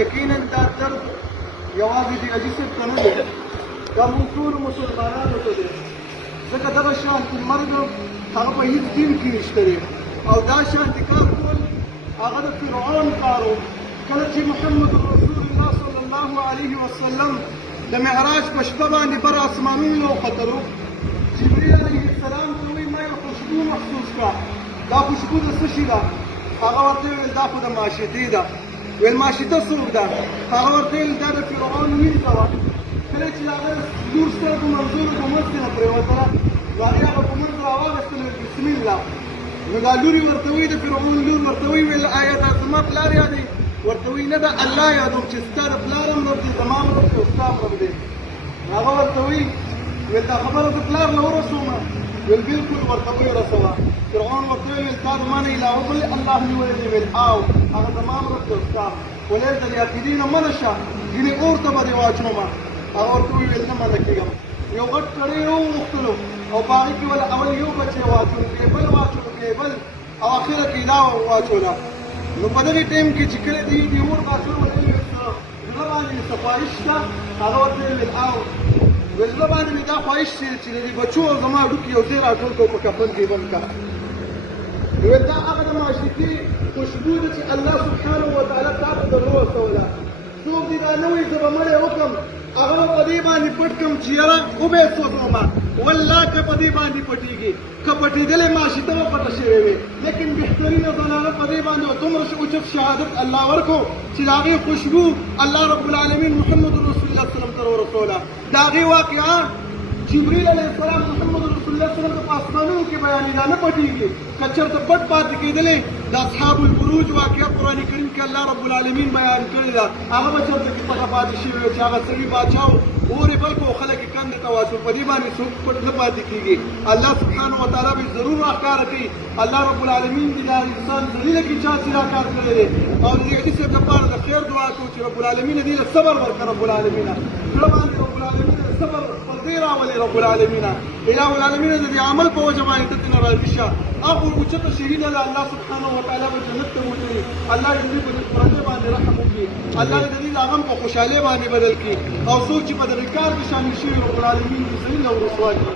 یقینا دا درد یوازې د حاجي صاحب ته نه دی، دا موږ ټولو مسلمانانو ته دی، ځکه دغه شانتې مرګ هغه په هېڅ دین کې نشته دی او دا شانتې کار کول هغه د فرعون کار و. کله چې محمد رسول الله صلی الله علیه وسلم د معراج په شپه باندې بر اسمانونو وختلو، جبریل علیه السلام ته وایي ما یو خوشبو محسوس کړه، دا خوشبو د څه شي ده؟ هغه ورته وویل دا خو د ماشطې ده. ویل ماشطه څوک ده؟ هغه ورته ویل دا د فرعون وینځه وه. کله چې د هغه لور سترګو منظورو په منځ کې نه پرېوتله، نو هغې هغه په منځ راواغېستل، بسم الله. نو دا لور یې ورته وایي، د فرعون لور ورته وایي ویل آیا دا زما پلار یادوي؟ ورته وایي نه دا الله یادوم چې ستا د پلار هم رب دی، زما هم رب دی او ستا هم رب دی. هغه ورته وایي ویل دا خبره د پلار نه ورسومه؟ ویل بلکل ورته ویې رسوه. فرعون ورته ویل تا زما نه علاوه بل الله نیولی دی؟ ویل آو هغه زما هم رب دی او ستا هم. ولې د دې عقیدې نه منه شه، ګینې اور ته به دې واچومه. هغه ورته وویل نه منه کېږم. یو غټ کړی یې وغوښتلو او په هغې کې ول اول یو بچی واچولو، بیا بل واچولو، بیا بل او اخره کې دا واچوله. نو په دغې ټایم کې چې کله دې اور واچولو، ورته ویل زړه باندې مې څه خواهش شته؟ هغه ورته ویل آو. ویل زړه باندې مې دا خواهش چې د دې بچو او زما هډوکي یو ځای راټول کړو، په کفن کې بند کړه. ویل دا هغه د معاشقې خوشبو ده چې الله سبحانه وتعالی تا ته در وسوله. څوک دې دا نه وایي زه به مړی وکړم، هغه به په دې باندې پټ کړم چې یاره وبه یې سوځومه. والله که په دې باندې پټېږي، که پټېدلې ماشطه به پټه شوې وې، لیکن بهترینه زنانه په دې باندې دومره اوچت شهادت الله ورکړو چې د هغې خوشبو الله رب العالمین محمد رسول الله صلی الله علیه وسلم ته ورسوله. د هغې واقعه جبریل علیه السلام محمد رسول الله صلی الله علیه وسلم ته په اسمانونو کې بیانې، دا نه پټېږي. که چېرته پټ پاتې کېدلې، د اصحاب البروج واقعه قرآن کریم کې الله رب العالمین بیان کړې ده، هغه به چېرته کې پټه پاتې شوې وه چې هغه سړي باچا و، اور یې بل کړو، خلک یې کندې ته واچول. په دې باندې څوک پټ نه پاتې کېږي. الله سبحانه وتعالی به ضرور راښکاره کوي. الله رب العالمین دې دا انسان ذلیله کړي چا چې راکار کړی دی، او د دې حدیث لپاره د خیر دعا کوو چې رب العالمین دې له صبر ورکړه. رب العالمین زړه باندې رب العالمین صبر پردې راولي. رب العالمین اله العالمین د دې عمل په وجه باندې ته نه راضي شه. هغه اوچته شهیده ده، الله سبحانه وتعالی به جنت ته وتړي. الله دې په دې پردې باندې رحم وکړي. الله دې دې غم په خوشحالۍ باندې بدل کړي، او څوک چې په دغه کار کې شامل شوي رب العالمین دې ذلیل او رسوا کړي.